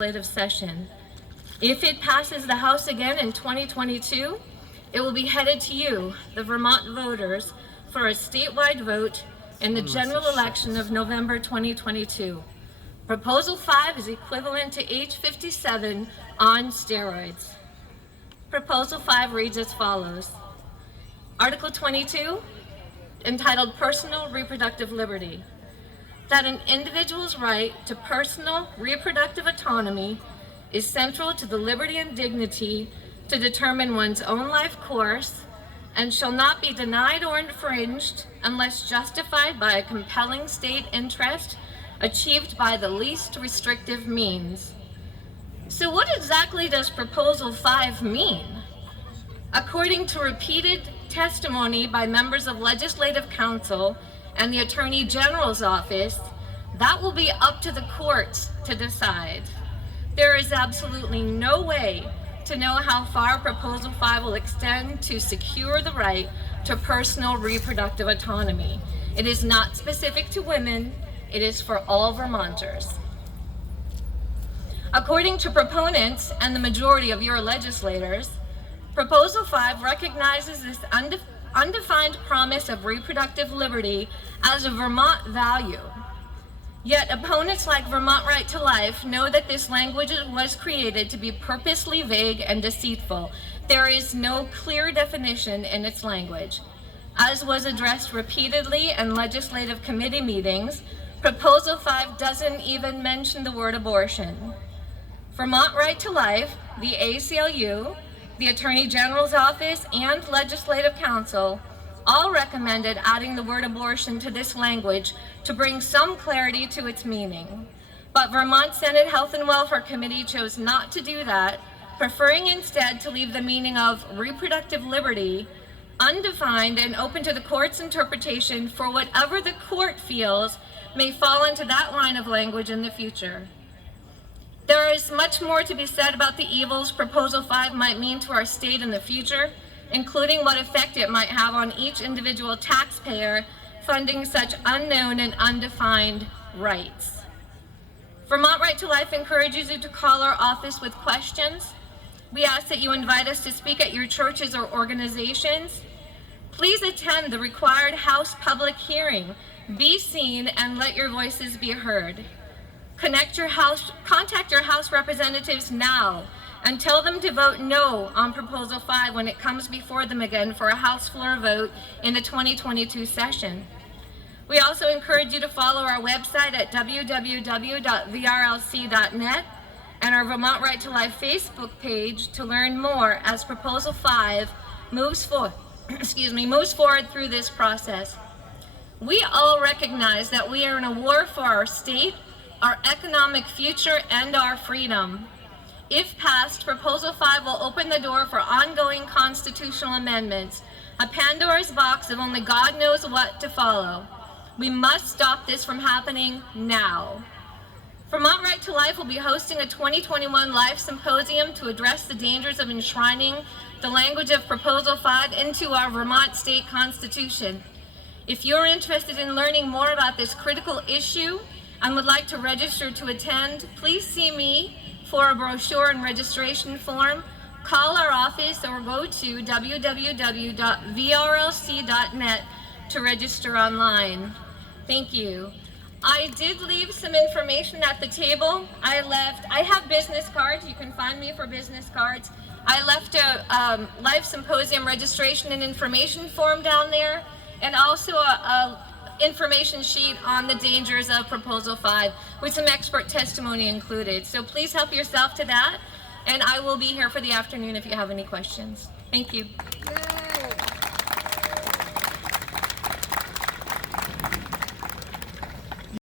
legislative session. If it passes the House again in 2022, it will be headed to you, the Vermont voters, for a statewide vote in the general election of November 2022. Proposal 5 is equivalent to age 57 on steroids. Proposal 5 reads as follows. Article 22, entitled Personal Reproductive Liberty. That an individual's right to personal reproductive autonomy is central to the liberty and dignity to determine one's own life course and shall not be denied or infringed unless justified by a compelling state interest achieved by the least restrictive means. So what exactly does Proposal 5 mean? According to repeated testimony by members of Legislative Council and the Attorney General's office, that will be up to the courts to decide. There is absolutely no way to know how far Proposal 5 will extend to secure the right to personal reproductive autonomy. It is not specific to women, it is for all Vermonters. According to proponents and the majority of your legislators, Proposal 5 recognizes this undefined promise of reproductive liberty as a Vermont value. Yet opponents like Vermont Right to Life know that this language was created to be purposely vague and deceitful. There is no clear definition in its language. As was addressed repeatedly in legislative committee meetings, Proposal 5 doesn't even mention the word abortion. Vermont Right to Life, the ACLU, the Attorney General's office, and Legislative Council all recommended adding the word abortion to this language to bring some clarity to its meaning. But Vermont Senate Health and Welfare Committee chose not to do that, preferring instead to leave the meaning of reproductive liberty undefined and open to the court's interpretation for whatever the court feels may fall into that line of language in the future. There is much more to be said about the evils Proposal 5 might mean to our state in the future, including what effect it might have on each individual taxpayer funding such unknown and undefined rights. Vermont Right to Life encourages you to call our office with questions. We ask that you invite us to speak at your churches or organizations. Please attend the required House public hearing, be seen, and let your voices be heard. Contact your House representatives now and tell them to vote no on Proposal 5 when it comes before them again for a House floor vote in the 2022 session. We also encourage you to follow our website at www.vrlc.net and our Vermont Right to Life Facebook page to learn more as Proposal 5 moves forward through this process. We all recognize that we are in a war for our state, our economic future, and our freedom. If passed, Proposal 5 will open the door for ongoing constitutional amendments, a Pandora's box of only God knows what to follow. We must stop this from happening now. Vermont Right to Life will be hosting a 2021 Life Symposium to address the dangers of enshrining the language of Proposal 5 into our Vermont State Constitution. If you're interested in learning more about this critical issue and would like to register to attend, please see me for a brochure and registration form. Call our office or go to www.vrlc.net to register online. Thank you. I did leave some information at the table. I have business cards. You can find me for business cards. I left a Life Symposium registration and information form down there, and also a information sheet on the dangers of Proposal 5 with some expert testimony included. So please help yourself to that, and I will be here for the afternoon if you have any questions. Thank you.